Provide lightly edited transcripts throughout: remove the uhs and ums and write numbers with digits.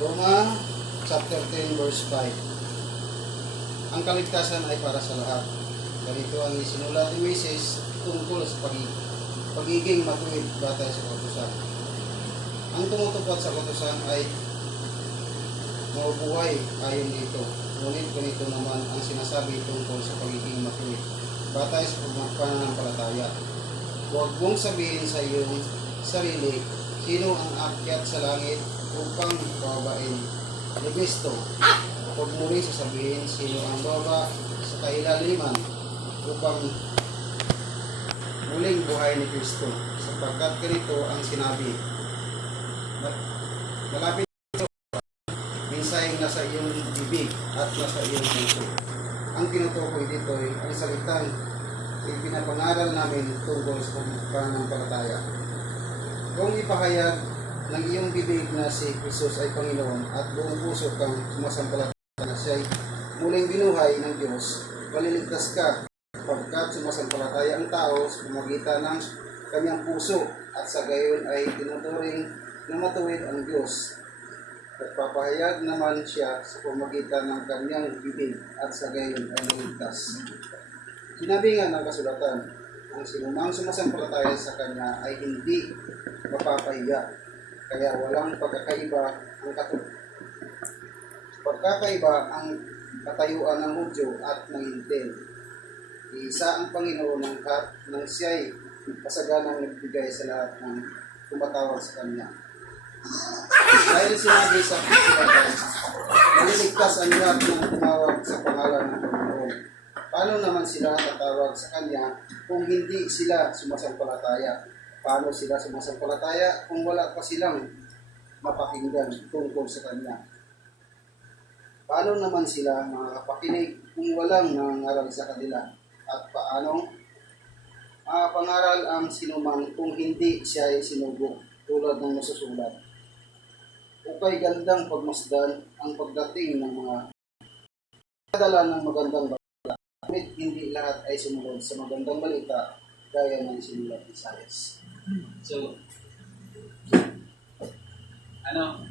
Roma chapter 10 verse 5. Ang kaligtasan ay para sa lahat. Ganito ang isinulat ni Moises tungkol sa pagiging matuwid batay sa kautusan. Ang tumutupad sa kautusan ay mabubuhay ayon dito. Ngunit ganito naman ang sinasabi tungkol sa pagiging matuwid batay sa pananampalataya. Huwag mong sabihin sa iyong sarili, sino ang aakyat sa langit upang babain ni Kristo. Huwag mo rin sasabihin, sino ang baba sa kailaliman upang muling buhay ni Kristo. Sapagkat ganito ang sinabi, malapit ito, minsayang nasa iyong bibig at nasa iyong puso. Ang tinutukoy dito ay ang salitang ipinapangaral namin tungkol sa pananampalataya. Kung ipahayag ng iyong bibig na si Jesus ay Panginoon at buong puso kang sumasampalataya na siya ay muling binuhay ng Diyos, maliligtas ka sapagkat sumasampalataya ang tao sa pamamagitan ng kanyang puso at sa gayon ay tinuturing na matuwid ang Diyos. Nagpapahayag naman siya sa pamamagitan ng kanyang bibig at sa gayon ay maligtas. Sinabi nga ng kasulatan, ang sinumang sumasampalataya sa kanya ay hindi mapapahiya, kaya walang pagkakaiba ang katayuan ng Hudyo at ng Hintil. Isa ang Panginoon nang siya'y kasaganang nagbigay sa lahat ng tumatawag sa kanya. Dahil sinabi sa kasulatan, maliligtas ang lahat ng tumawag sa pangalan ng Panginoon. Paano naman sila tatawag sa kanya kung hindi sila sumasampalataya? Paano sila sumasampalataya kung wala pa silang mapakinggan tungkol sa kanya? Paano naman sila makakapakinig kung walang nangangaral sa kanila? At paano makapangaral ang sinumang kung hindi siya ay sinugo tulad ng nasusulat? Ukay gandang pagmasdan ang pagdating ng mga kadala ng magandang balita. Ngunit hindi lahat ay sumunod sa magandang balita gaya ng sinulat ni Isaias. So,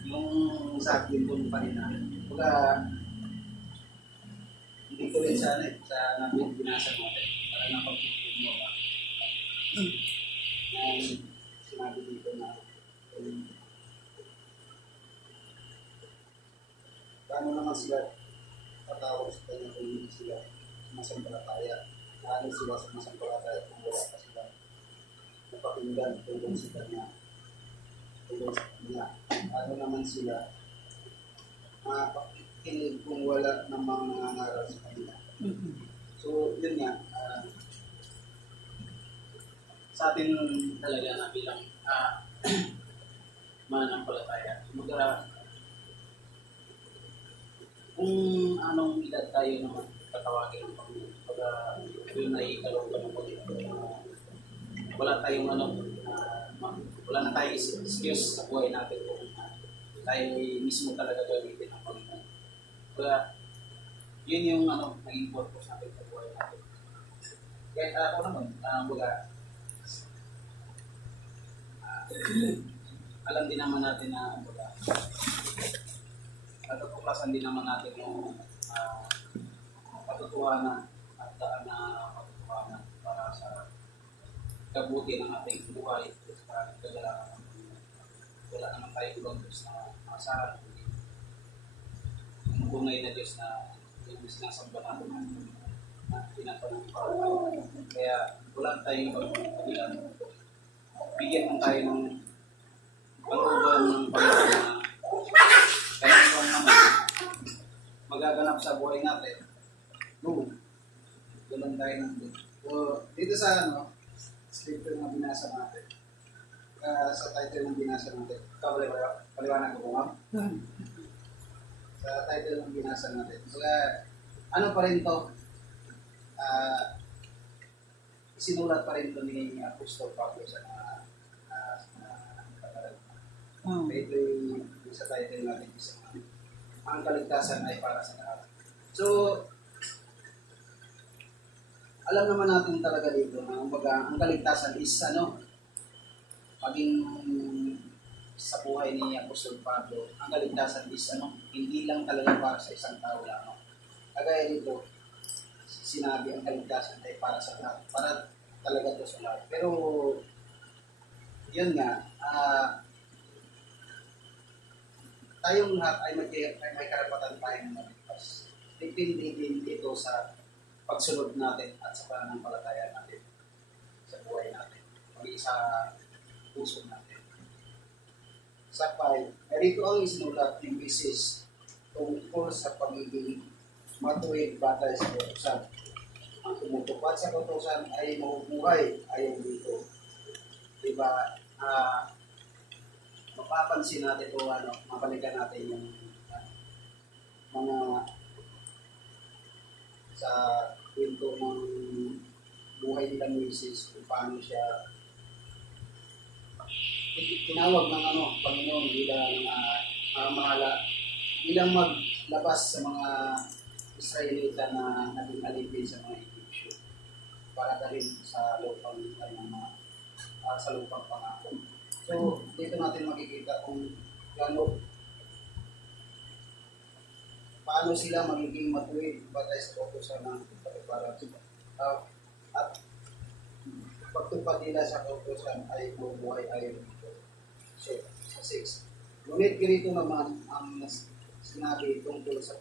yung sa akin kung pa rin hindi ko rin sa namin binasa natin para napag-ibig mo ba? Sinabi dito na paano naman sila tatawag sa kanya kung hindi sila sumasampalataya? Paano sila sumasampalataya kung wala pa sila napakinggan tungkol sa kanya? Paano naman sila mapakinig kung wala namang nangangaral sa kanila? So, yun nga. Sa atin talaga na bilang mananampalataya. Kung anong edad tayo naman tatawagin ng Panginoon, yun ay kalungkan ng Panginoon. Wala tayong wala na tayong excuse sa buhay natin kung tayo mismo talaga gamitin ng Panginoon. Kaya yun yung naging purpose natin sa buhay natin. Kaya ako naman, alam din naman natin na natutuklasan din naman natin yung katotohanan at daan na katotohanan para sa kabuti ng ating buhay sa kagalakan. Wala naman tayo ibang Diyos na masahan. Ang tunay na Diyos na yung sinasamba natin na pinapanampalataya. Kaya wala tayong ibang kabilang. Bigyan mo tayo ng pag-uban ng Panginoon na kaya naman magaganap sa buhay natin. Ganun tayo nandun. So, dito sa scripture na binasa natin, sa title ng binasa natin, paliwanag ko ba? Sa title ng binasa natin. Ano pa rin to? Sinulat pa rin to ni Apostol Pablo sa ito yung sa title natin, ang kaligtasan ay para sa lahat. So, alam naman natin talaga dito na ang kaligtasan is maging sa buhay ni Apostol Pablo, ang kaligtasan is hindi lang talaga para sa isang tao lang. Kagaya nito, sinabi ang kaligtasan ay para sa lahat. Para talaga to sa lahat. Pero, yun nga, tayong lahat ay may karapatan tayo na maligtas. Depende din ito sa pagsunod natin at sa pananampalataya natin sa buhay natin, pati sa puso natin. Sa 5, narito ang isinulat ng misis tungkol sa pagiging matuwid batay sa kautusan. Ang tumutupad sa kautusan ay mabubuhay ayon dito. Diba? Mapapansin natin o mabalikan natin yung mga sa kwento ng buhay nila Moises kung paano siya tinawag ng Panginoon bilang mahala bilang maglabas sa mga Israelita na naging alipin sa mga Egyptio para dalhin sa lupang sa lupang pangako. So, dito natin makikita kung paano sila magiging matuwid batay sa kautusan ng pagpapara. At pagtupad nila sa kautusan ay bubuhay ayon dito. So, sa 6. Ngunit ganito naman ang sinabi tungkol sa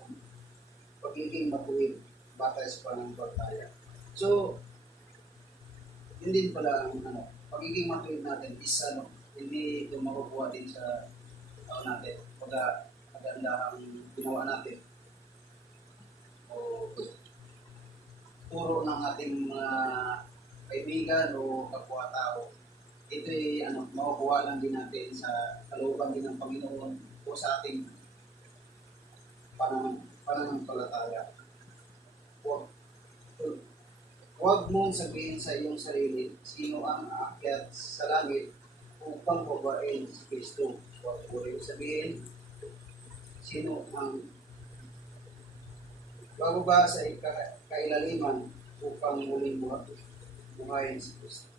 pagiging matuwid batay sa pananampalataya. So, hindi pala ang pagiging matuwid natin is hindi ito makukuha din sa natin. Pagka maganda ang ginawa natin o turo ng ating mga kaibigan o kapwa-tao, ito ay makukuha lang din natin sa kalooban din ng Panginoon o sa ating pananampalataya. Huwag mong sabihin sa iyong sarili, sino ang aakyat sa langit upang babain si Kristo. Huwag mo rin sabihin, sino ang bababa sa kailaliman upang muling buhayin si Kristo.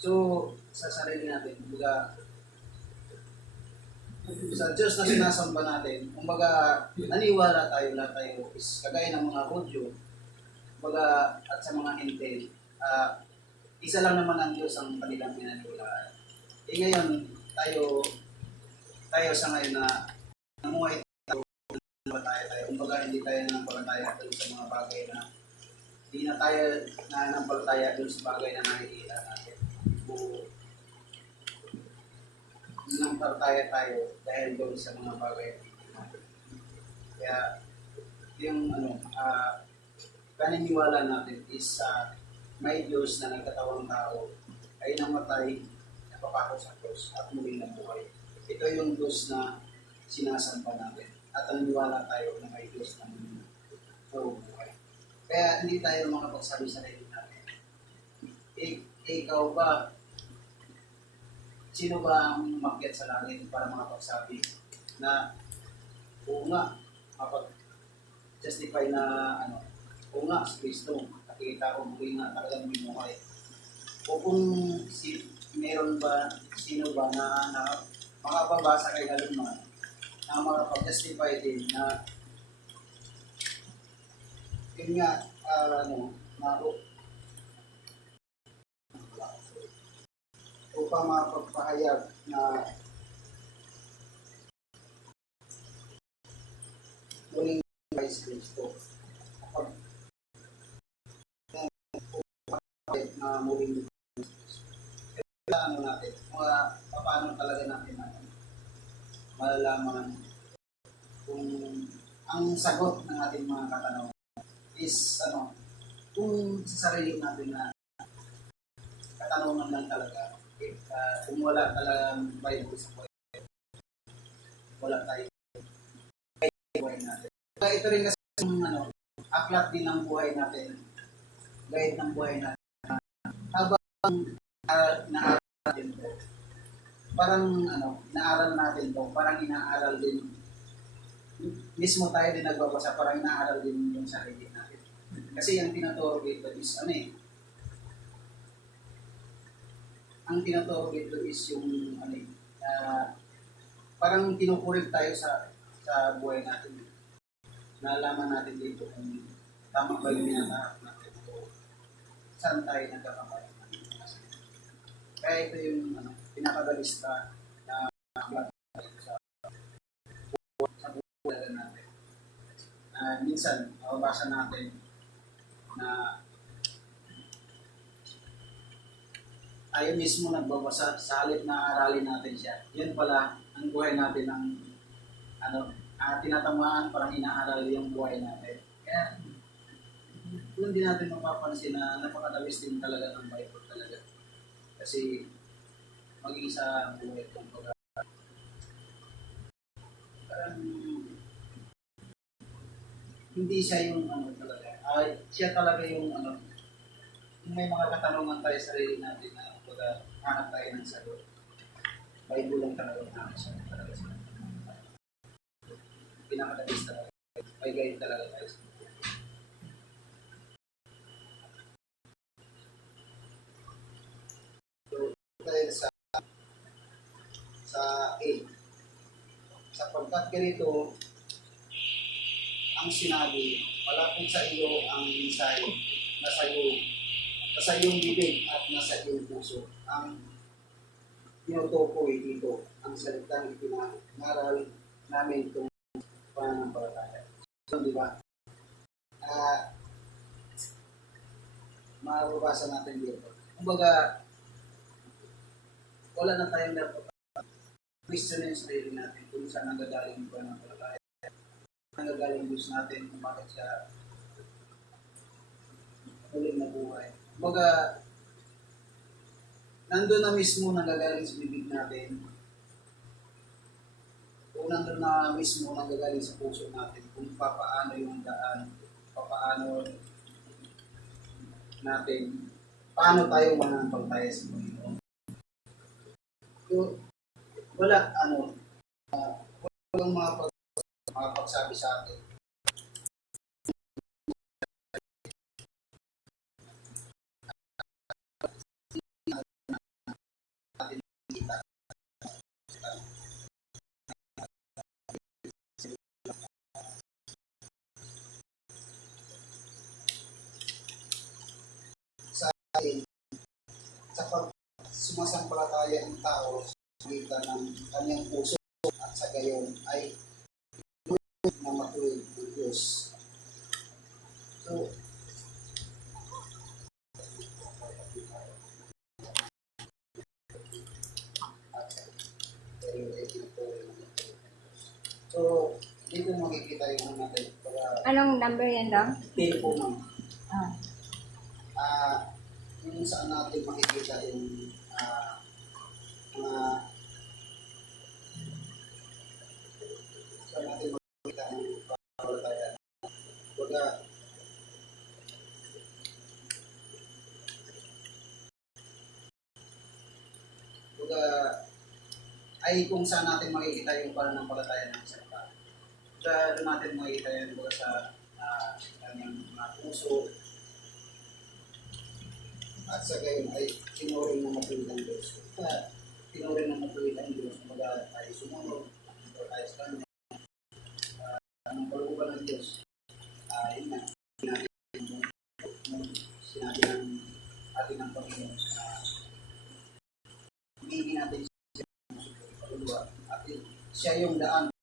So, sa sarili natin, sa Diyos na sinasamba natin, naniwala tayo na tayo is kagaya ng mga Hudyo, at sa mga Hintil, isa lang naman ang Diyos ang kanilang pinaniwalaan. Ngayon, tayo sa ngayon na namuhay tayo. Kumbaga, hindi tayo nanampalataya doon sa mga bagay na hindi na tayo nanampalataya doon sa bagay na nakikita natin. Nanampalataya tayo dahil doon sa mga bagay na nakikita natin. Kaya, yung paniniwala natin is may Diyos na nagkatawang tao ay namatay, napapako sa krus at muling nabuhay. Ito yung Diyos na sinasamba natin. At naniniwala tayo na may Diyos na mabubuhay. Kaya hindi tayo makapagsabi sa sarili natin. Ikaw ba? Sino ba ang umakyat sa langit para makapagsabi na oo nga, mapag-justify na oo nga, si Kristo, nakikita ko muli nga talagang binuhay. O kung meron ba, sino ba na makapabasa kay Galunman na makapag-justify din na yun nga, upang mapagpahayag na muling buhay si Kristo. Na muling natin, paano talaga natin malalaman kung ang sagot ng ating mga katanungan is kung sa sarili natin na katanungan lang talaga, kung wala talagang Bible sa buhay, wala tayo buhay natin. Kaya ito rin kasi aklat din ng buhay natin, guide ng buhay natin. Habang naaral natin to, naaral natin to, parang inaaral din, mismo tayo din nagbabasa, parang inaaral din yung sarili natin. Kasi yung tinaturo dito is ang tinaturo dito is yung parang kinukulit tayo sa buhay natin. Nalaman natin dito kung tama ba yung minahanap natin o saan tayo nagkakamali. Kaya ito yung pinakagalista na sa buhay natin. Minsan, mababasa natin na tayo mismo nagbabasa sa halip na aralin natin siya. Yun pala, ang buhay natin ang tinatamaan, parang inaaral yung buhay natin. Kaya, doon din natin mapapansin na napakadabis din talaga ng Bible talaga. Kasi, maging sa buhay kong pag parang hindi siya yung talaga. Siya talaga yung yung may mga katanungan tayo sa sarili natin na hanap tayo ng sagot. Bible lang talaga hanap siya talaga siya. Pinakadabis talaga. May guide talaga tayo sa buhay. So, tayo sa A. Sapagkat ganito, ang sinabi, malapit sa iyo ang mensahe nasa iyong bibig at nasa iyong puso. Ang tinutukoy dito, ang salitang ipinangaral namin itong pananampalataya. So, di ba? Mababasa natin dito. Kumbaga, wala na tayong dapat questionin sa sarili natin kung saan nagagaling yung pananampalataya. Nagagaling Diyos natin kung bakit siya muling nabuhay. Kumbaga, nandun na mismo nagagaling sa bibig natin o nandun na mismo nagagaling sa puso natin kung paano yung daan, paano natin, paano tayo mananampalataya sa Panginoon. So, walang mga pagsabi sa atin. Sa atin, sa sumasampalataya ng tao sa pagitan ng kanyang puso at sa gayon ay na matuwid ng Diyos. So, dito makikita yung natin. Anong number yan daw? Tempo ma'am. Yung saan natin makikita yung saan natin makikita yung palataya. Ay kung saan natin makikita yung pananampalataya ng isang tao. Doon natin makikita yan sa kanyang puso at sa gayon ay tinuring na matuwid ang Diyos. Tinuring na matuwid ang Diyos kumbaga tayo sumunod o tayo sa kanya. Ang kalooban ng Diyos yun na sinabi ng ating ng Panginoon hindi natin at siya yung daan ng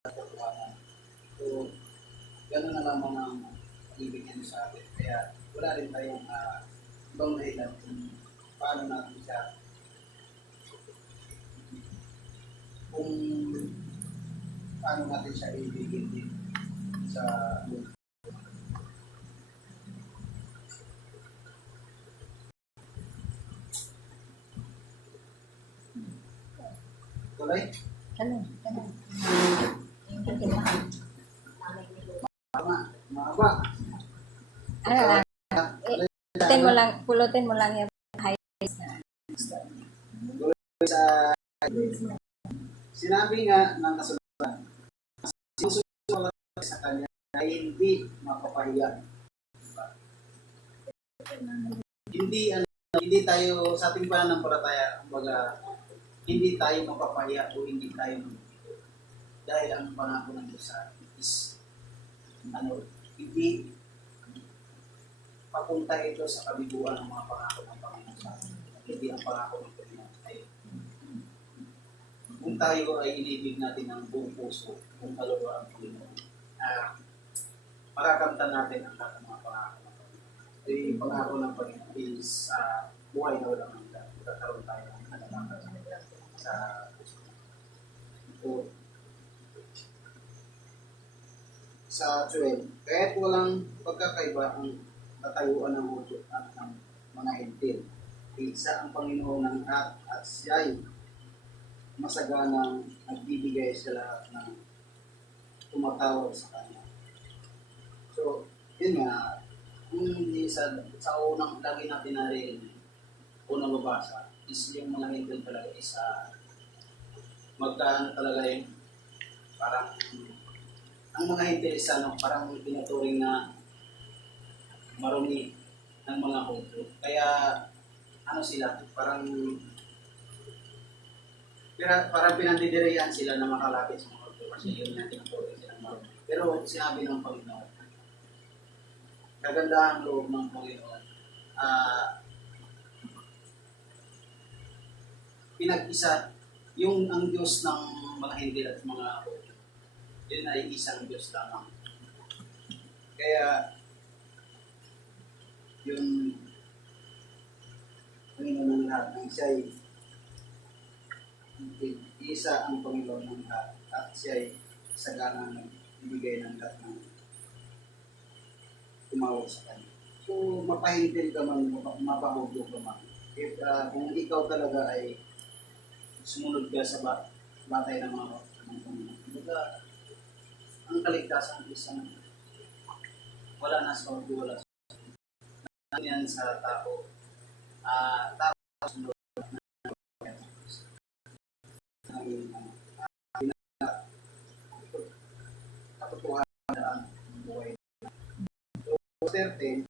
katotohanan. So, gano'n na lamang ang ibig niya sa atin. Kaya wala rin tayong ibang dahilan kung paano natin siya kung paano natin siya ibigin din sa mundo. Tuloy? Ano? Mahaba. Ano lang? Pulutin mo lang yung highlights na. Sa sinabi nga ng kasulatan, susunod sa kanya ay hindi mapapahiya. Hindi tayo sa ating pananampalataya, kumbaga hindi tayo mapapahiya o hindi tayo magiging. Dahil ang pangako ng Diyos sa atin is hindi papunta ito sa kabiguan ng mga pangako ng Panginoon sa atin. Hindi ang pangako ng Panginoon ay kung tayo ay inibig natin ng buong puso, kung kaluluwa ang Panginoon, makakamtan natin ang lahat ng mga pangako ng Panginoon. Yung pangako ng Panginoon is buhay na walang hanggan. Magkakaroon tayo ng kalalaman sa puso. So, Sa 12, kahit walang pagkakaiba ang katayuan ng Hudyo at ng mga Hentil, isa ang Panginoon ng lahat at siya'y masaganang nagbibigay sa lahat ng tumatawag sa Kanya. So, yun nga, hindi sa unang lagi natin narin, unang babasa, is yung mga Hentil talaga is magkaan talaga yung parang ang mga Hentil is parang tinuturing na marumi ng mga Hudyo. Kaya sila, parang pinandidirihan sila na makalapit sa mga Hudyo kasi yun yung tinuturing silang marumi. Pero sinabi ng Panginoon, kagandahan loob ng Panginoon, pinag-isa yung ang Diyos ng mga Hentil at mga Hudyo. Yun ay isang Diyos lamang. Kaya yung Panginoon ng lahat ng siya'y isa ang Panginoon ng lahat at siya'y sagana ng ibigay ng lahat ng tumawag sa Kanya. So, mapahintil ka man, mapahugyo ka man. If, kung ikaw talaga ay sumunod ka sa batay ng mga Panginoon, ang kaligtasan is wala na sa hugyo, wala sa yan sa tao. Tao sunod katotohanan ang buhay. So, 13,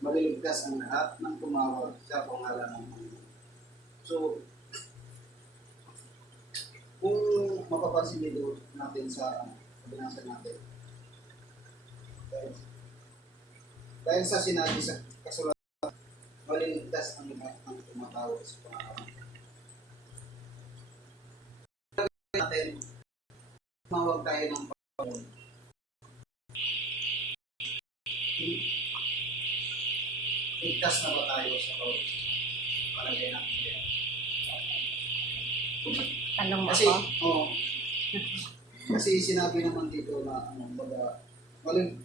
maliligtas ang lahat ng tumawag sa pangalan ng Panginoon. So, kung mapapansin dito natin sa binasa natin, dahil sa sinabi sa kasulatan, maliligtas ang lahat ng tumatawag sa pangalan. Natin, tumawag tayo ng Panginoon. Ligtas na ba tayo sa Panginoon? Palagay natin yan. Tanong mo Kasi, ako? kasi sinabi naman dito na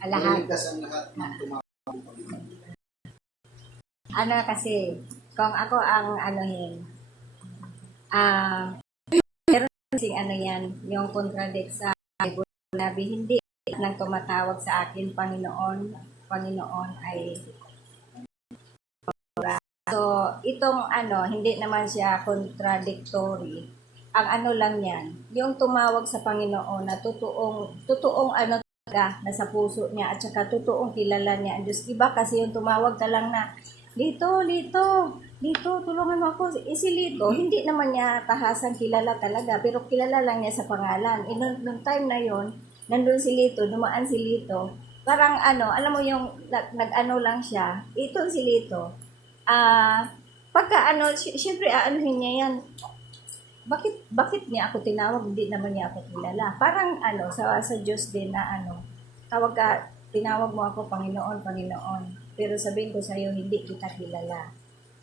Lahat. maligtas ang lahat ng tumawag ng Panginoon. Kasi, kung ako ang anuhin, meron kasing yan, yung contradict sa Bible, nabi, hindi nang tumatawag sa akin, Panginoon ay so, itong hindi naman siya contradictory. Ang lang yan, yung tumawag sa Panginoon na totoong talaga nasa puso niya at saka totoong kilala niya ang Diyos. Iba kasi yung tumawag ka lang na, Lito, tulungan mo ako. Si Lito, hindi naman niya tahasan kilala talaga, pero kilala lang niya sa pangalan. Nung time na yon, nandun si Lito, dumaan si Lito, parang alam mo yung nag-ano lang siya, ito si Lito. Pagka syempre aanuhin niya yan, bakit niya ako tinawag, hindi naman niya ako kilala. Parang sa Diyos din na tinawag mo ako Panginoon. Pero sabihin ko sa iyo, hindi kita kilala.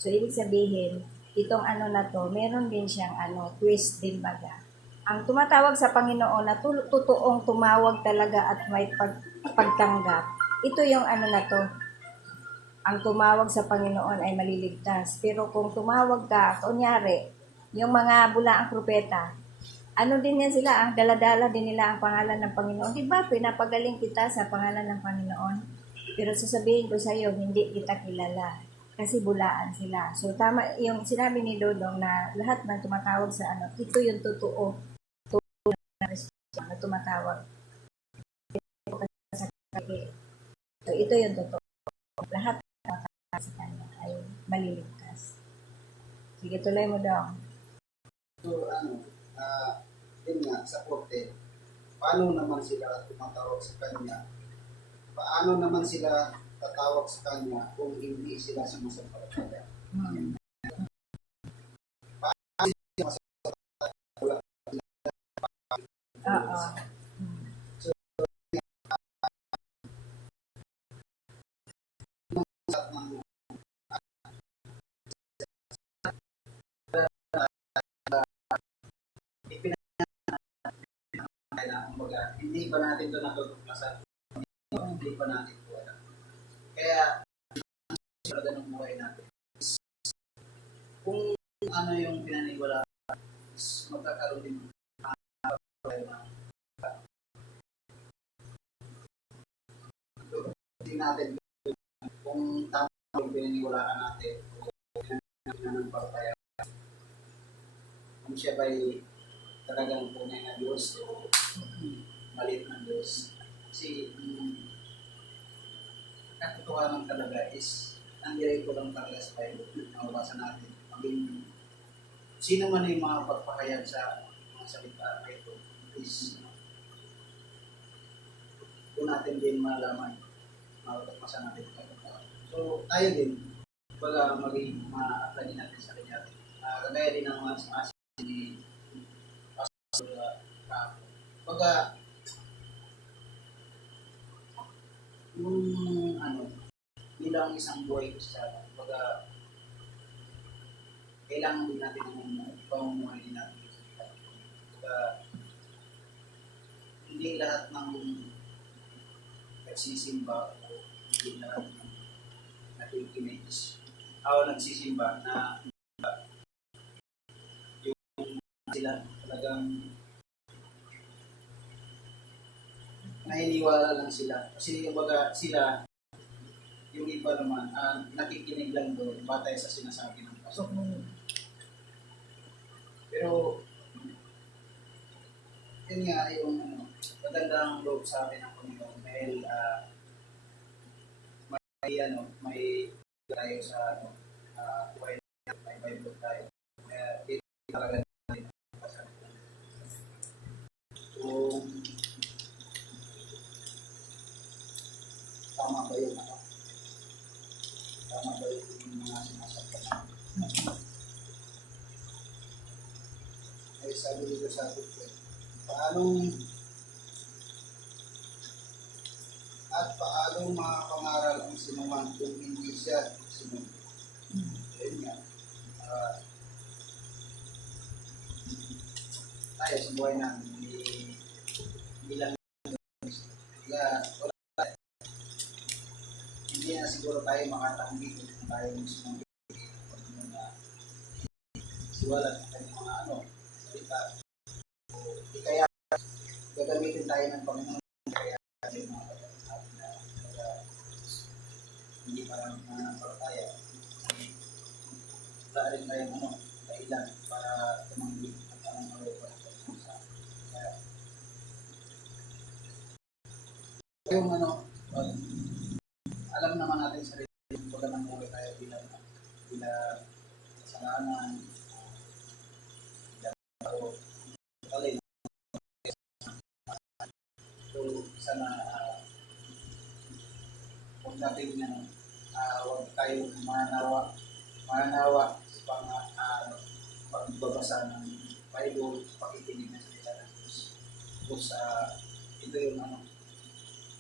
So, ibig sabihin, itong na to, meron din siyang twist din baga. Ang tumatawag sa Panginoon na totoong tumawag talaga at may pagtanggap, ito yung na to, ang tumawag sa Panginoon ay maliligtas. Pero kung tumawag ka, kunyari, yung mga bulaang propeta, din yan sila, dala-dala din nila ang pangalan ng Panginoon. Diba, pinapagaling kita sa pangalan ng Panginoon? Pero sasabihin ko sa iyo, hindi kita kilala. Kasi bulaan sila. So, tama yung sinabi ni Dodong na lahat ng tumatawag sa ito yung totoo na tumatawag. So, ito yung totoo. Lahat ng tumatawag sa kanya ay maliligtas. Sige, tuloy mo daw. So, yun nga, sa korte, paano naman sila tumatawag sa kanya? Paano naman sila tatawag sa kanya kung hindi sila sumusuporta? Hmm. Oo. Hmm. Sa mga kumbaga, hindi pa natin ito natutuklasan. Hindi pa natin ito alam. Kaya, talaga ng buhay natin. Kung ano yung pinaniwala, magkakaroon din tayo ng hindi natin kung tama yung pinaniwalaan natin o pinanampalataya. Kung siya ba'y talagang tunay na Diyos o malit na Diyos. Kasi katotohanan talaga is nandiyan ko lang talaga sa Bible. Mababasa natin. Maging sino man yung mga pagpahayag sa mga salita na ito is doon natin din malaman. Mapagpasa natin ito. So tayo din, baga maging ma-apply din natin sa kanya. Kagaya din ng mga sinasabi ni Pastor Capo. Baga, yung bilang isang buhay Kristiyano, baga, kailangan din natin ng pamumuhay din natin. Baga, hindi lahat ng nagsisimba o hindi lahat ng nakikinig o nagsisimba na yung sila talagang naniniwala lang sila. Kasi yung baga sila, yung iba naman, nakikinig lang doon batay sa sinasabi ng pastor. Pero, yun nga yung magandang loob sa akin ng Panginoon dahil may tayo sa buhay na may Bible tayo. Kaya, dito talaga natin kung tama ba yun ako? Tama ba yung mga sinasabi? Ay sabi dito sa atin ko, paanong makapangaral ang sinuman kung hindi siya sinuman? Ayun nga. Tayo sa buhay namin, hindi lang hindi na siguro tayo makatanggi kung tayo mismo siwala sa kanyang mga salita. Di kaya gagamitin tayo ng Panginoon kaya yung mga natin na hindi parang nananampalataya. Wala rin tayong kailan para tumanggi at anong malobat sa kaya yung alam naman natin sa rin wala nang muli tayo bilang kasalanan o alin. So sana kung natin huwag tayong manawa sa pagbabasa ng Bible, pakikinig na salita ng Diyos. Tapos ito yung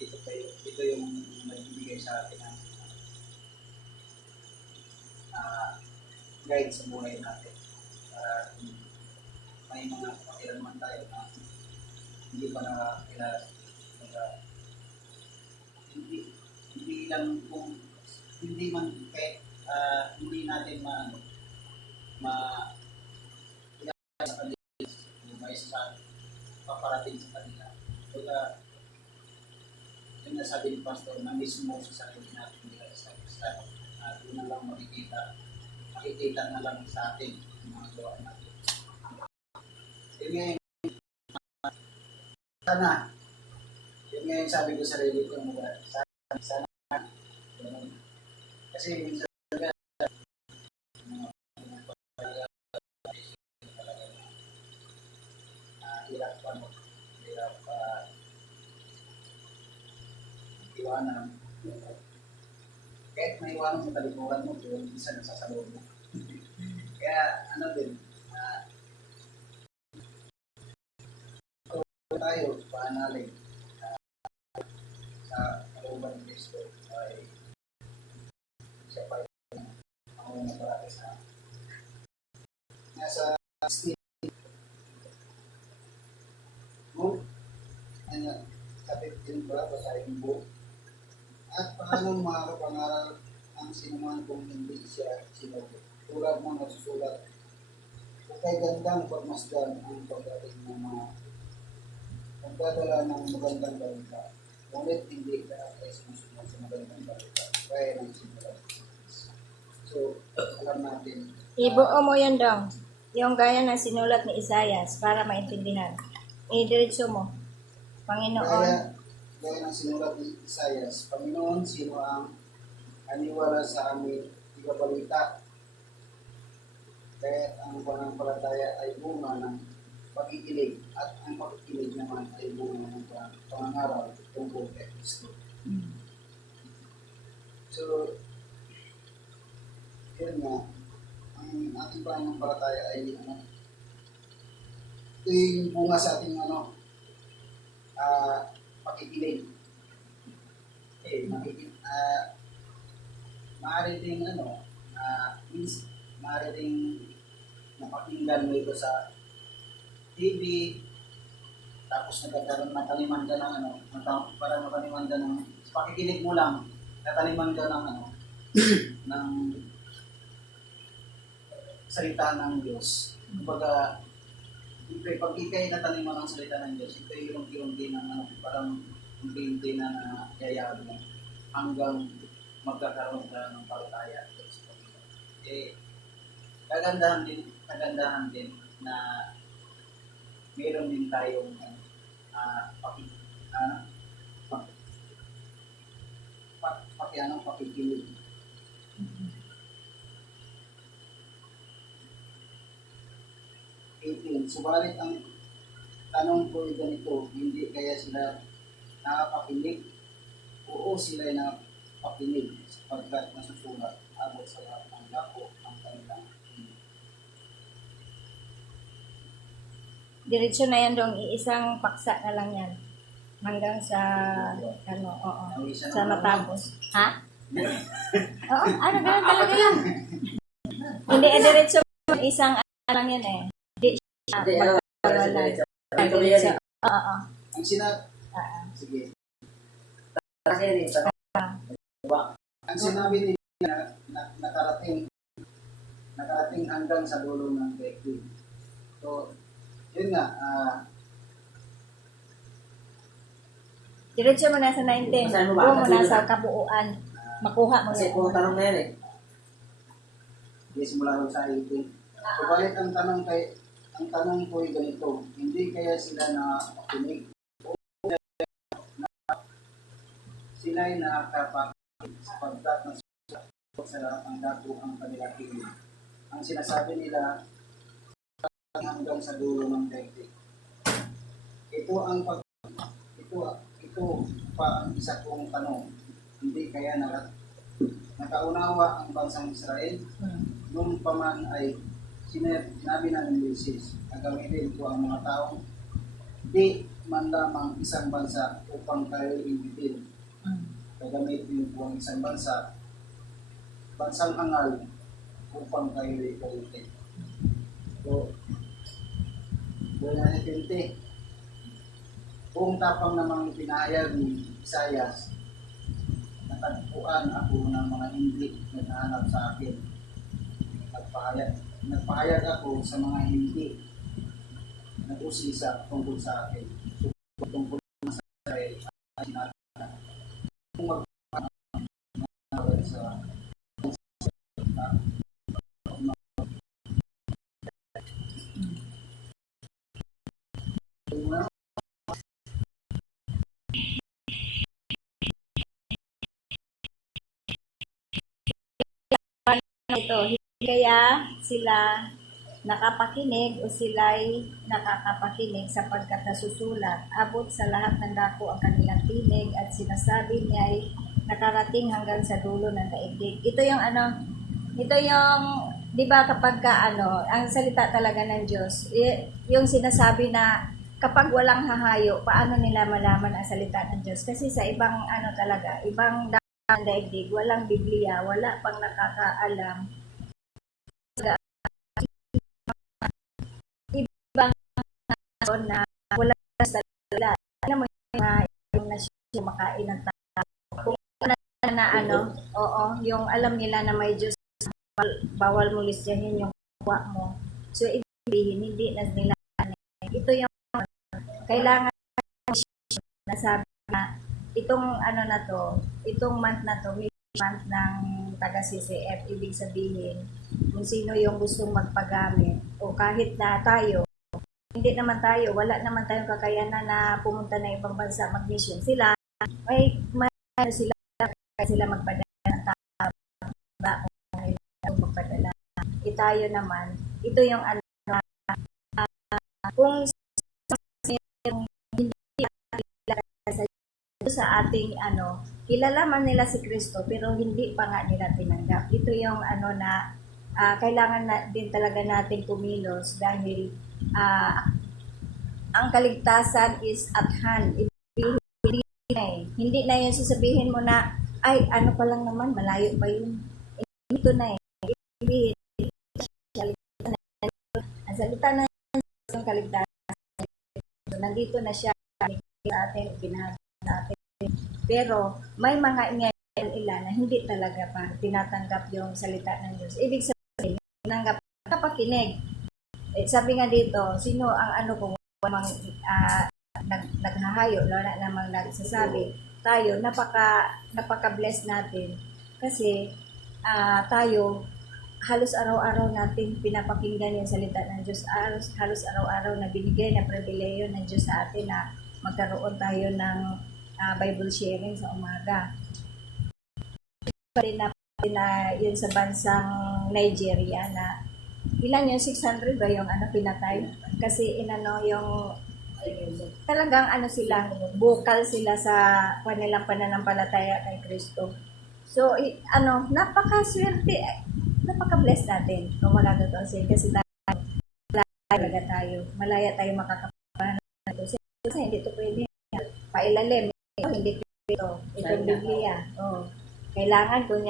ito yung nagbibigay sa atin ng guide sa buhay natin. May mga kapakailanman tayo na hindi pa nakakilala. Hindi lang kung hindi man kahit hindi natin ilalaman sa kanila may sa paparating sa kanila. Kaya yung nasabi ni Pastor na mismo sa sarili natin nila sa Kristiyano doon na lang makikita na lang sa atin yung mga gawa natin. Yun nga yung sana yun nga yung sabi ko sa sarili ko sana kasi minsan hirap hirap iwanan. Kahit may iwanan mo talikuran mo, yung isa na sa loob mo. Kaya ano din, tayo, paanalig sa kalooban ng Kristo ay siya pa ang naparati sa nasa state mo, ano, kapit din ba, basahin mo, at paano makakapangaral ang sinuman kung hindi siya sinugot. Tulad ng nasusulat, kay gandang pagmasdan ang pagdating ng mga magdadala ng magandang balita. Ngunit hindi lahat ay sumusunod sa magandang balita. Kaya ng sinulat. So, alam natin. Ibuo mo yan daw. Yung gaya ng sinulat ni Isaias para maintindihan. Idiretso mo. Panginoon. Gaya ng sinulat ni Isaias, Panginoon, sino ang aniwala sa aming igabalita? Kaya ang pananampalataya ay bunga ng pag-ikilig at ang pag-ikilig naman ay bunga ng pangangaral tungkol kay Kristo. So, yun nga, ang ating pananampalataya ay ito yung bunga sa ating pag-ikilig. Maaari ding maaari ding napakinggan mo ito sa TV, tapos nataniman ka ng parang nataniman ka ng pakikinig mo lang, nataniman ka ng ng salita ng Diyos. Kumbaga, pag ikay nataniman ng salita ng Diyos, ito yung unti-unti na parang unti-unti na yayab mo hanggang magkakaroon ka ng palataya. Kagandahan din na meron din tayong pakikinig. Subalit ang tanong ko ay ganito, hindi kaya sila nakapakinig? Oo, sila ay nakapakinig sapagkat nasusulat abot sa lahat ng dako ang kanilang hinig. Diretso na yan dong. Iisang paksa na lang yan. Hanggang sa, oo, sa matapos. Ha? Oo, ganun talaga yan. Hindi, diretso isang lang yan eh. Hindi siya magkakaroon. Oo. Ang sige. Ang sinabi nila na nakarating hanggang sa dulo ng daigdig. So, yun nga, Diretso mo na sa 19. Buo mo na sa kabuuan. Makuha mo Kasi yun. kung tanong na yan eh. simula sa 18. Subalit ang tanong ko ay ganito, hindi kaya sila nakapakinig? Sila ay nakakapakinig sapagkat nasusunod sa lahat ng dako ang kanilang hilig. Ang sinasabi nila hanggang sa dulo ng daigdig. Ito pa ang isa kong tanong. Hindi kaya nakaunawa ang bansang Israel? Noon pa man ay sinabi na ng Moises na gamitin ko ang mga taong di man lamang isang bansa upang kayo ibitin. Gagamitin ko ang isang bansang hangal upang kayo ipalitin. So, wala na 20. Kung tapang namang pinahayag ni Isaias, natagpuan ako ng mga hindi naghahanap sa akin. Nagpahayag ako sa mga hindi nag-usisa tungkol sa akin. So, tungkol sa Israel, ay sinabi na kung mag-ahal sa Ito, hindi kaya sila nakapakinig o sila'y nakakapakinig sapagkat nasusulat, abot sa lahat ng dako ang kanilang tinig at sinasabi niya ay nakarating hanggang sa dulo ng daigdig. Ito yung ito yung, di ba kapag ka, ang salita talaga ng Diyos, yung sinasabi na kapag walang hahayo, paano nila malaman ang salita ng Diyos? Kasi sa ibang talaga, ibang daigdig, walang Biblia, wala pang nakakaalam. Ibang na wala sa salita. Alam mo yung na siya makain ng tao. Kung oo, yung alam nila na may Diyos, bawal mo lisyahin yung kuha mo. So, ibig hindi na nila. Ito yung kailangan na sabi na itong na to, itong month na to, month ng taga-CCF, ibig sabihin kung sino yung gustong magpagamit o kahit na tayo, hindi naman tayo, wala naman tayong kakayanan na pumunta na ibang bansa mag-mission. Sila, may sila magpadala ng tao, magpadala. Tayo naman, ito yung kung sa ating kilala man nila si Kristo pero hindi pa nga nila tinanggap. Ito yung na kailangan na din talaga nating kumilos dahil ang kaligtasan is at hand. Hindi na yun sasabihin mo na ay pa lang naman, malayo pa yun. Ito na Ibig ang salita na yung kaligtasan. Nandito na siya sa atin, pinahagi natin. Pero may mga ilan na hindi talaga pa tinatanggap yung salita ng Diyos. Ibig sabihin, tinanggap, napakinig. Sabi nga dito, sino ang kung naghahayo, wala namang nagsasabi, tayo, napaka-bless natin. Kasi tayo, halos araw-araw natin pinapakinggan yung salita ng Diyos. Halos araw-araw na binigay na pribileyo ng Diyos sa atin na magkaroon tayo ng Bible sharing sa umaga. Pa rin na yun sa bansang Nigeria na ilan yung 600 ba yung pinatay? Kasi yung talagang sila, bukal sila sa kanilang pananampalataya kay Kristo. So, napakaswerte, napaka-bless natin kung magagawin kasi tayo, malaya tayo makakapanan. Kasi hindi ito pwede pailalim. Hindi ito Biblia. Kailangan kung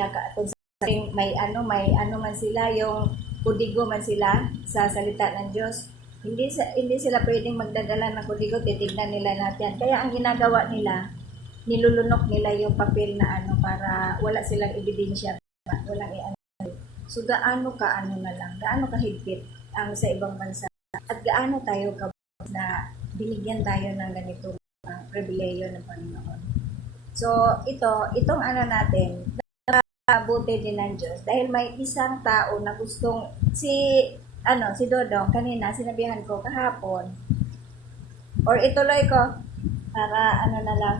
may man sila, yung kudigo man sila sa salita ng Diyos. Hindi sila pwedeng magdadala ng kudigo, titignan nila natin. Kaya ang ginagawa nila, nilulunok nila yung papel na para wala silang ebidensya, walang So gaano kahigpit ang sa ibang bansa at gaano tayo na binigyan tayo ng ganitong pribileyo ng Panginoon. So itong natin, nabuti din ng Diyos dahil may isang tao na gustong si Dodong kanina sinabihan ko kahapon or ituloy ko para na lang.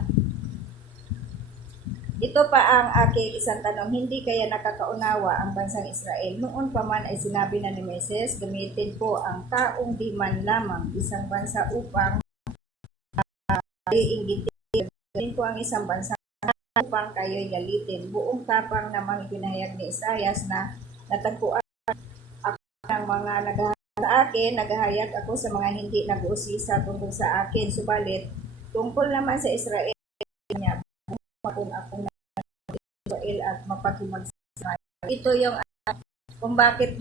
Ito pa ang aking isang tanong, hindi kaya nakakaunawa ang bansang Israel? Noon pa man ay sinabi na ni Moises, gamitin ko ang taong di man lamang isang bansa upang iinggitin ko ang isang bansa upang kayo'y galitin. Buong tapang namang ipinahayag ni Isaias na natagpuan ako ng mga naghahayag ako sa mga hindi nag-uusisa tungkol sa akin. Subalit, tungkol naman sa Israel niya, kung akong Israel at mapakimag sa Israel. Ito yung kung bakit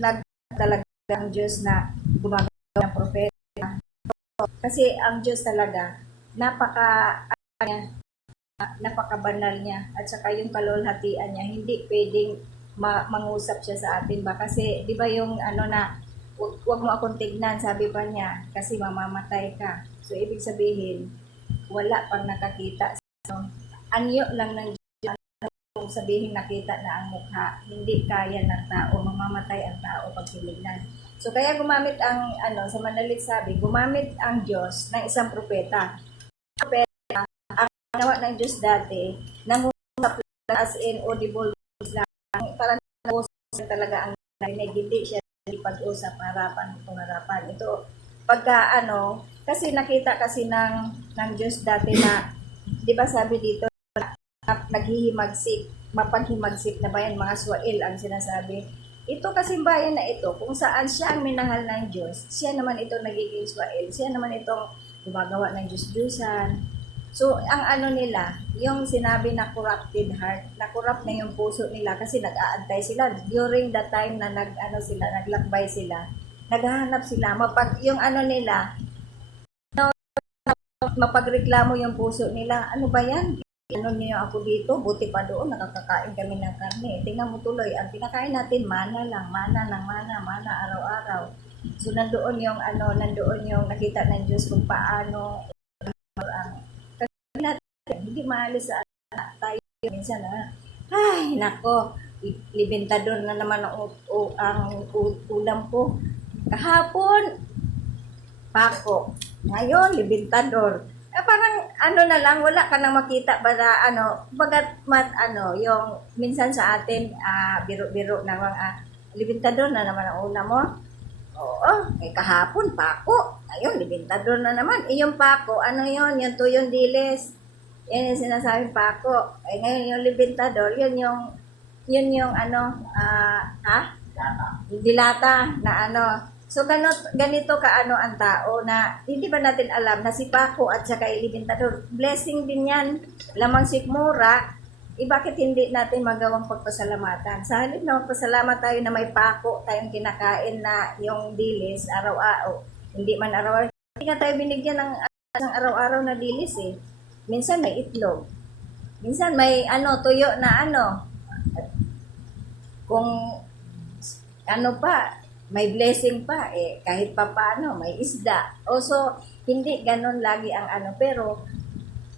talagang Diyos na gumagawa ng propeta. Kasi ang Diyos talaga, napakabanal niya at saka yung kalulhatian niya, hindi pwedeng mangusap siya sa atin ba? Kasi di ba yung wag mo akong tignan, sabi pa niya, kasi mamamatay ka. So ibig sabihin, wala pang nakakita. So, anyo lang ng Diyos, kung sabihin nakita na ang mukha, hindi kaya ng tao, mamamatay ang tao pag tinignan. So kaya gumamit ang sa manalit sabi, gumamit ang Diyos ng isang propeta. Ang ginawa ng Diyos dati, nangusap as in audible lang, parang nangusap talaga ang narinig, hindi siya pag-usap, harapan. Ito, pagka kasi nakita kasi ng Diyos dati na, di ba sabi dito, naghihimagsik, mapaghimagsik na bayan, mga Swail ang sinasabi. Ito kasi bayan na ito, kung saan siya ang minahal ng Diyos, siya naman ito nagiging Swail, siya naman itong gumagawa ng Diyos-Diyusan. So, ang nila, yung sinabi na corrupted heart, na corrupt na yung puso nila kasi nag-aantay sila during the time na naglakbay sila, naghahanap sila, yung nila, mapagreklamo yung puso nila, ano ba yan? Niyo ako dito, buti pa doon, nakakakain kami ng karne. Tingnan mo tuloy, ang pinakain natin, mana lang, mana araw-araw. So, nandoon yung nakita ng Diyos kung paano hindi maalis sa tayo minsan ay nako, libintador na naman ang ulam ko kahapon, pako, ngayon libintador, parang na lang, wala ka nang makita ba na bagat yung minsan sa atin biro-biro na libintador na naman ang ulam mo. Oo, kahapon pako, ngayon libintador na naman. Yung pako, yun, yung tuyong dilis. Yan yung sinasabing pako. Ngayon yung libintador, yun yung dilata na So ganito ka ang tao na hindi ba natin alam na si pako at saka libintador, blessing din yan. Lamang sikmura, bakit hindi natin magawang pagpasalamatan? Sa halip na magpasalamat tayo na may pako tayong kinakain na yung dilis araw-araw. Hindi man araw-araw. Hindi nga tayo binigyan ng araw-araw na dilis eh. Minsan may itlog. Minsan may tuyo na Kung pa, may blessing pa kahit pa paano, may isda. Also, hindi ganon lagi ang pero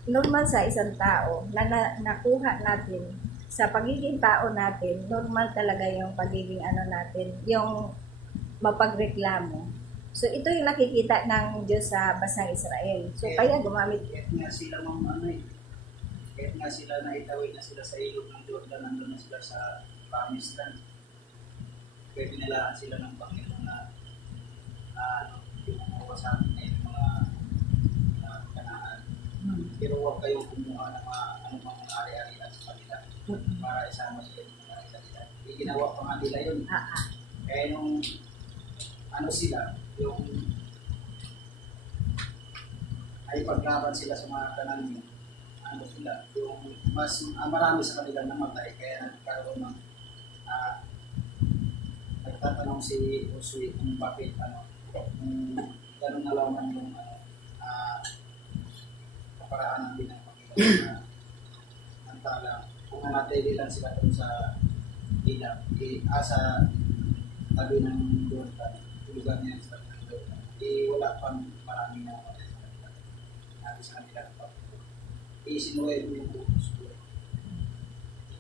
normal sa isang tao na nakuha natin sa pagiging tao natin, normal talaga yung pagiging natin, yung mapagreklamo. So ito yung nakikita ng Diyos sa bansang Israel. So kaya gumamit. Kahit nga sila kahit nga sila naitawid na sila sa ilog ng Jordan, nandun na sila sa Promised Land. Pwede nilaan sila ng Panginoon na yung mga sa amin na yung mga kanaan. Pero huwag kayong kumuha ng mga anumang ari-arian sa kanila para isama sila ng mga kanila. Ginawa pa nga nila yun. Kaya nung sila, yung ay paglaban sila sa mga kanang sila, yung mas marami sa kanila namatay, kaya nagkaroon ng nagtatanong si Josué kung bakit gano'n nalaman yung kaparaan ng pinagpakita na ang tala. Kung namatay lang sila doon sa ilang, sa tabi ng Jordan, lugar niya sa Jordan, wala pang maraming namatay sa kanila. Nabi sa kanila ng Panginoon. Isinuway mo yung butos ko.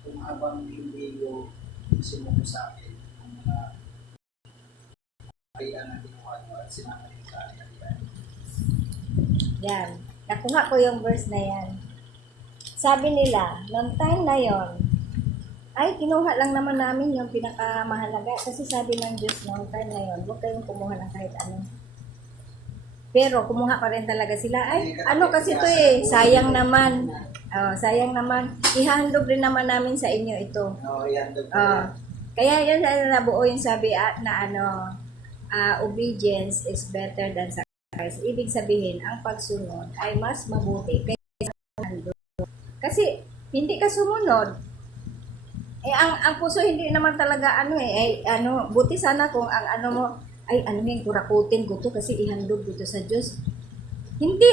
Kung habang hindi ko isinuko sa akin, ang mga kaya na ginawa nyo at sinama nyo sa akin. Yan. Nakuha ko yung verse na yan. Sabi nila, noong time na yon, ay kinuha lang naman namin yung pinakamahalaga. Kasi sabi ng Diyos noong time na yon, huwag kayong kumuha ng kahit ano. Pero kumuha pa rin talaga sila. Ay, kasi to sayang naman. Sayang naman. Ihandog rin naman namin sa inyo ito. Ihandog kaya yun nabuo yung sabi na obedience is better than sacrifice. Ibig sabihin, ang pagsunod ay mas mabuti kaysa handog. Kasi hindi ka sumunod. Ang puso hindi naman talaga buti sana kung ang mo ay yung kurakutin ko to kasi ihandog ko to sa Diyos. Hindi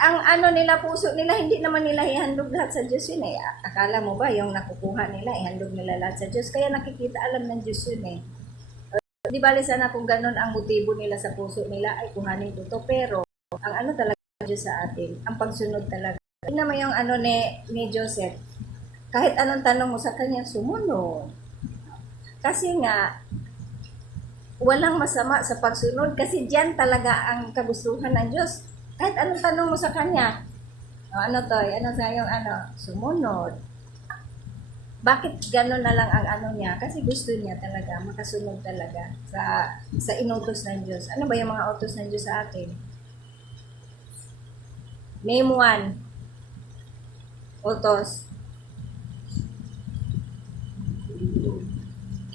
ang nila, puso nila, hindi naman nila ihandog lahat sa Diyos yun Akala mo ba yung nakukuha nila, ihandog nila lahat sa Diyos? Kaya nakikita, alam ng Diyos yun Di bali sana kung ganun ang motibo nila sa puso nila, ay kuhanin ko to. Pero, ang talaga Diyos sa atin, ang pagsunod talaga. Hindi naman yung ni Joseph, kahit anong tanong mo sa kanya, sumunod. Kasi nga, walang masama sa pagsunod kasi diyan talaga ang kagustuhan ng Diyos. Kahit anong tanong mo sa kanya, sa yung sumunod. bakit gano'n na lang ang ano niya? Kasi gusto niya talaga, makasunod talaga sa inutos ng Diyos. Ano ba yung mga utos ng Diyos sa atin? Name one. Utos.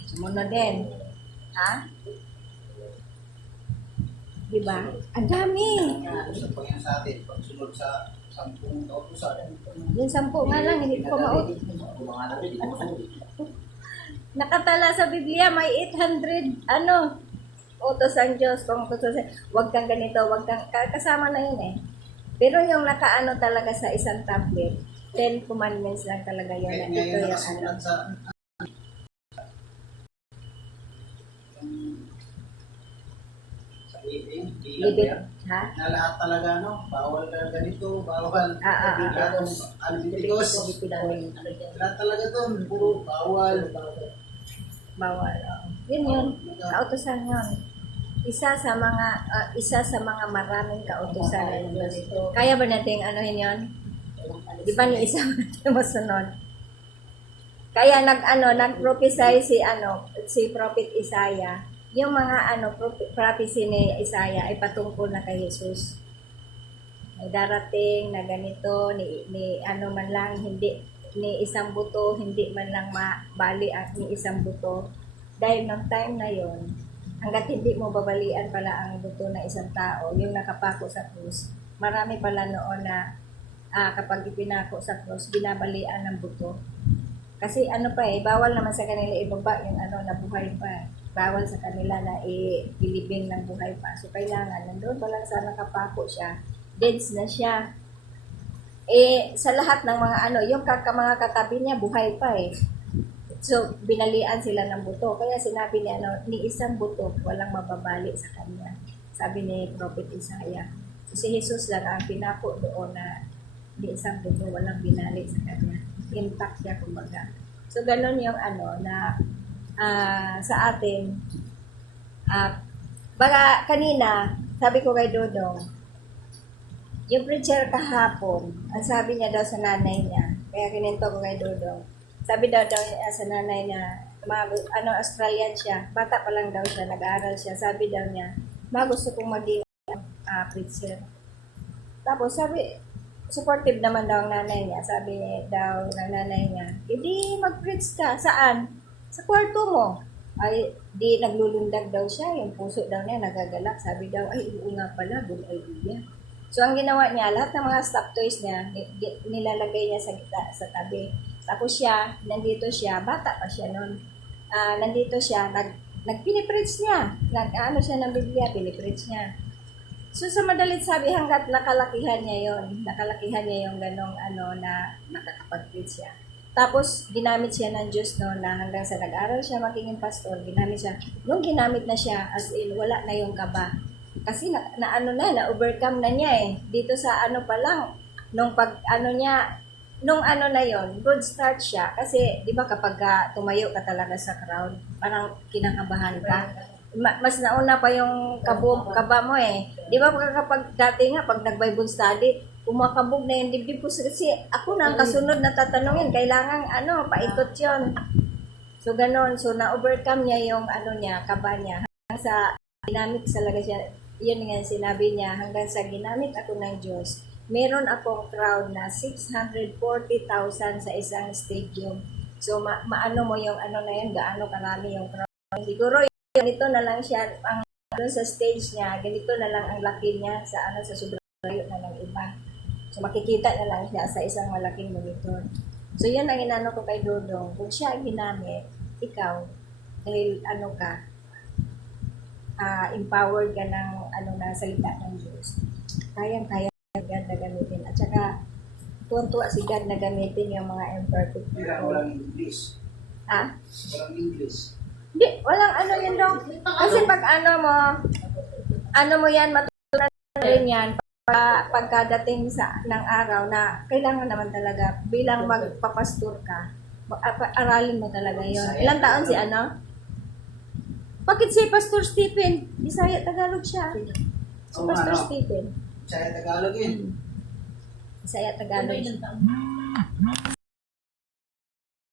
Sumunod din. Ha? Diba? Ang dami. Sa Panginoon sa atin, pagsunod sa 10 kautusan. Yung 10 nga lang, hindi ko maut. Nakatala sa Biblia, may 800, utos ang Diyos. Kung utos, wag kang ganito, wag kang, kasama na yun eh. Pero yung nakaano talaga sa isang tablet, 10 commandments lang talaga yun. Kahit Ito ngayon yung nakasulat sa libit. Ha? na lahat talaga, no? Bawal na ganito, bawal Leviticus. Lahat talaga doon, puro bawal. Bawal. Oo. Yun. Kautosan yun. Isa sa mga maraming kautosan ng Diyos. Kaya ba natin yun? Di ba ni isa natin masunod? Kaya nag-prophesy si Prophet Isaiah. Yung mga prophecy ni Isaiah ay patungkol na kay Jesus. May darating na ganito ni man lang hindi ni isang buto, hindi man lang mabali at ni isang buto. Dahil ng time na yon, hanggat hindi mo babalian pala ang buto ng isang tao, yung nakapako sa krus, marami pala noon na kapag ipinako sa krus, binabalian ng buto. Kasi bawal naman sa kanila ibaba yung nabuhay pa. Bawal sa kanila na ilibing ng buhay pa. So, kailangan, nandun pa lang sa nakapako siya, deads na siya. Sa lahat ng mga yung mga katabi niya, buhay pa eh. So, binalian sila ng buto. Kaya sinabi niya, ni isang buto, walang mababali sa kanya. Sabi ni Prophet Isaiah. So, si Jesus lang ang pinako doon na ni isang buto, walang binali sa kanya. Intact siya, kumbaga. So, ganun yung sa atin, baka kanina, sabi ko kay Dodong, yung preacher kahapon, ang sabi niya daw sa nanay niya, kaya kininto ko kay Dodong, sabi daw niya sa nanay niya, Australian siya, bata pa lang daw siya, nag-aaral siya, sabi daw niya, gusto kong maging preacher. Tapos sabi, supportive naman daw ang nanay niya, sabi daw ng nanay niya, hindi mag-preach ka, saan? Sa kwarto mo. Ay, di naglulundag daw siya, yung puso daw niya nagagalak. Sabi daw, ay, oo nga pala, good idea. So, ang ginawa niya, lahat ng mga stop toys niya, nilalagay niya sa tabi. Tapos siya, nandito siya, bata pa siya noon. Nandito siya, nagpinipreach niya. Siya ng Biblia, pinipreach niya. So, sa madalit sabi, hanggat nakalakihan niya yung ganong na nakakapag-preach siya. Tapos, ginamit siya ng Diyos na hanggang sa nag-aral siya magiging pastor, ginamit siya. Nung ginamit na siya, as in, wala na yung kaba. Kasi na-overcome na niya eh. Dito sa pa lang, nung na yon, good start siya. Kasi, di ba kapag tumayo ka talaga sa crowd, parang kinakabahan ka. Mas nauna pa yung kaba mo eh. Di ba kapag dati nga, pag nag-Bible study, kumakabog na yung dibdib ko kasi ako na ang kasunod na tatanungin, kailangan paikot yun. So, ganon. So, na-overcome niya yung kaba niya. Hanggang sa ginamit talaga siya, yun nga sinabi niya, hanggang sa ginamit ako ng Diyos, meron akong crowd na 640,000 sa isang stadium. So, maano mo yung na yun, gaano karami yung crowd. Siguro, ganito na lang siya, doon sa stage niya, ganito na lang ang laki niya sa sobrang layo na ng iba. So, makikita na lang siya sa isang malaking monitor. So, yan ang inano ko kay Dodong. Kung siya ang ginamit, ikaw, dahil empowered ka ng na salita ng Diyos, kayang-kaya God na gamitin. At saka, tuwan-tuwa si God na gamitin yung mga imperfect people. Walang English. Ha? Walang English. Hindi, walang yun daw. Kasi pag mo yan, matutunan rin yan, pagkadating ng araw na kailangan naman talaga bilang magpapastor ka, aralin mo talaga yon. Ilang taon si Bakit si Pastor Stephen? Bisaya Tagalog siya. Si Pastor Stephen. Bisaya Tagalog yun. Bisaya Tagalog.